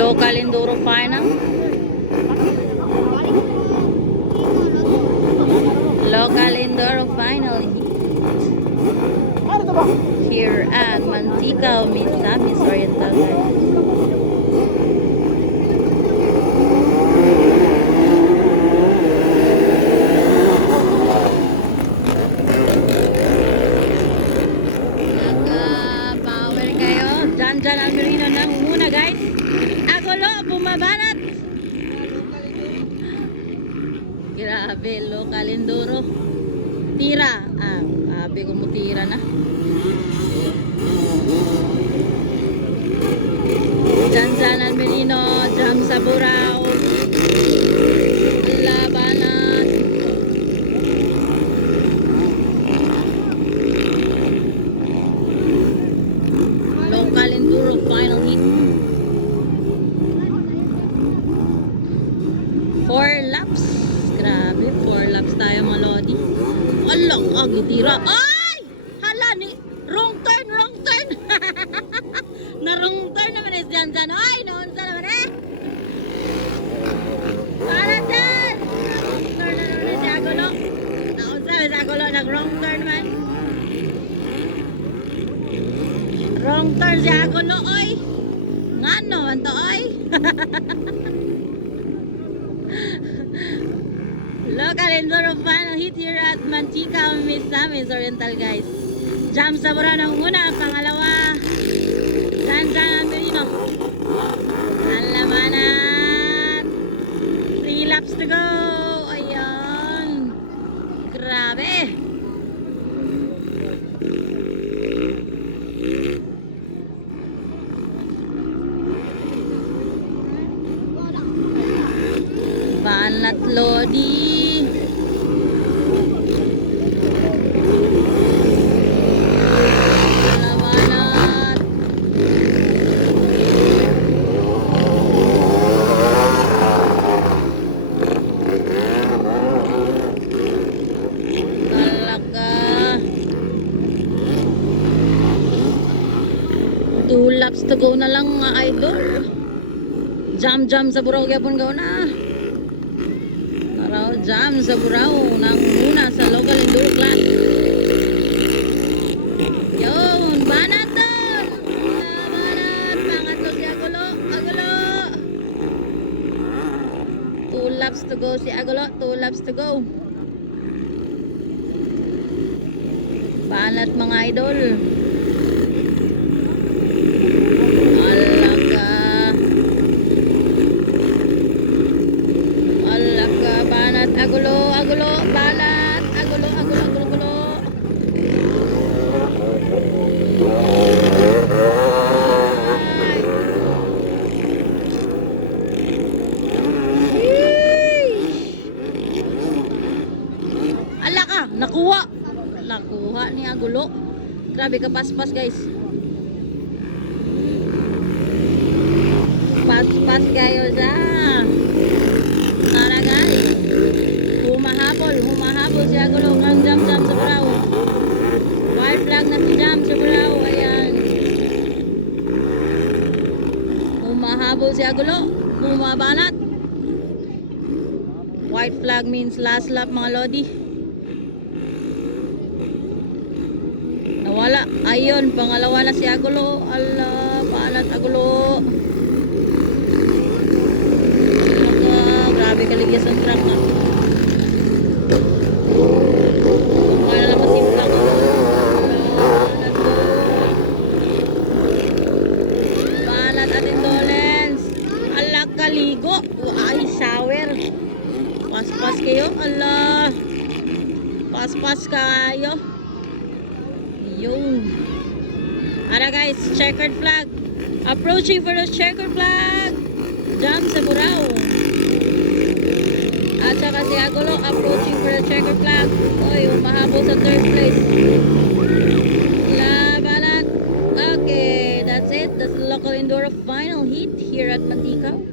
Local Enduro Final. Local Enduro Final here at Mantika, Misamis Oriental, guys. Nagka-power kayo. Dyan ang marino ng muna, guys. Agulo, bumabanat. Grabe, local enduro. Tira. Sabi ko mo tira na. Dyan ang marino. Jam sa Burao. Labanat. Local enduro final heat. 4 laps. Grabe, 4 laps tayo, mga lodi. Alang, agitira. Ay! Hala, ni wrong turn, wrong turn. Na wrong turn naman is dyan. Ay, noon sa naman eh. Para dyan! Wrong turn na naman si Agulo. Noon sa si Agulo, nag-wrong turn man. Wrong turn si Agulo, oy. Nga no, anto, oy. Local enduro final hit here at Mantika, Misamis Oriental, guys. Jam sa Burao ng una, pangalawa. Dyan ang marino. Alamanat. 3 laps to go. Ayan. Grabe. Banat Lodi. Alamanat. Talaga. 2 laps to go na lang, mga idol. Jam sa Burao gyapon gaw na. Jam sa Burao ng muna sa local enduro class. Yun, banat doon. Banat, pangatlo si Agulo. 2 laps to go si Agulo. 2 laps to go. Banat, mga idol. Agulo, balat, agulo. Ala ka, nakuha ni Agulo. Grabe ka paspas, guys. Paspas kayo sa. Tara, guys. Humahabol si Agulo ng jam sa Burao. White flag na si Jam sa Burao. Ayan. Humahabol si Agulo. Bumabanat. White flag means last lap, mga lodi. Nawala. Ayun, pangalawa na si Agulo. Ala, banat Agulo. Grabe kaligyan sa truck na. Kaligo, ay shower. Paspas kayo, ala. Paspas kayo. Yun. Ara, guys, checkered flag. Approaching for the checkered flag. Jam sa Burao. At saka si Agulo approaching for the checkered flag. Oy, umahabol sa 3rd place. Labanat. Okay, that's it. That's the local enduro final heat here at Mantika.